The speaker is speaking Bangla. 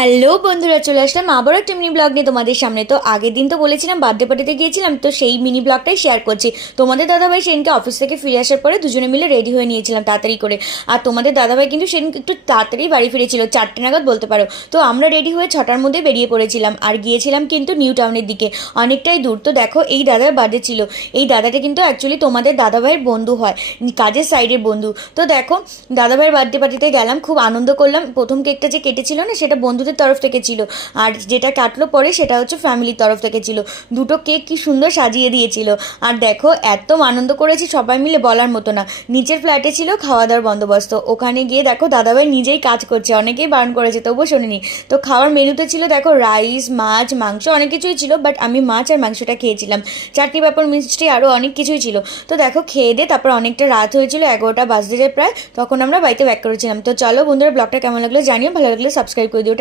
হ্যালো বন্ধুরা, চলে আসলাম আবারও একটা মিনি ব্লগ নিয়ে তোমাদের সামনে। তো আগের দিন তো বলেছিলাম বার্থডে পার্টিতে গিয়েছিলাম, তো সেই মিনি ব্লগটাই শেয়ার করছি। তোমাদের দাদাভাই সেদিনকে অফিস থেকে ফিরে আসার পরে দুজনে মিলে রেডি হয়ে নিয়েছিলাম তাড়াতাড়ি করে। আর তোমাদের দাদাভাই কিন্তু সেদিন একটু তাড়াতাড়ি বাড়ি ফিরেছিল, 4টে নাগাদ বলতে পারো। তো আমরা রেডি হয়ে 6টার মধ্যে বেরিয়ে পড়েছিলাম আর গিয়েছিলাম কিন্তু নিউ টাউনের দিকে, অনেকটাই দূর। তো দেখো এই দাদার বার্থডে ছিল। এই দাদাটা কিন্তু অ্যাকচুয়ালি তোমাদের দাদাভাইয়ের বন্ধু হয়, কাজের সাইডের বন্ধু। তো দেখো দাদাভাইয়ের বার্থডে পার্টিতে গেলাম, খুব আনন্দ করলাম। প্রথম কেকটা যে কেটেছিল না, সেটা বন্ধুদের তরফ থেকে ছিল, আর যেটা কাটলো পরে সেটা হচ্ছে ফ্যামিলির তরফ থেকে ছিল। দুটো কেক কি সুন্দর সাজিয়ে দিয়েছিল। আর দেখো এত আনন্দ করেছি সবাই মিলে বলার মতো না। নিচের ফ্ল্যাটে ছিল খাওয়া দাওয়ার বন্দোবস্ত, ওখানে গিয়ে দেখো দাদাভাই নিজেই কাজ করছে, অনেকেই বারণ করেছে তবুও শোনেনি। তো খাওয়ার মেনুতে ছিল দেখো রাইস, মাছ, মাংস, অনেক কিছুই ছিল, বাট আমি মাছ আর মাংসটা খেয়েছিলাম। চাটনি, পাঁপড়, মিষ্টি আরও অনেক কিছুই ছিল। তো দেখো খেয়ে দিয়ে তারপর অনেকটা রাত হয়েছিল, 11টা বাজতে যায় প্রায়, তখন আমরা বাড়িতে ব্যাক করেছিলাম। তো চলো বন্ধুরা, ব্লগটা কেমন লাগলো জানিও, ভালো লাগলে সাবস্ক্রাইব করে দিও।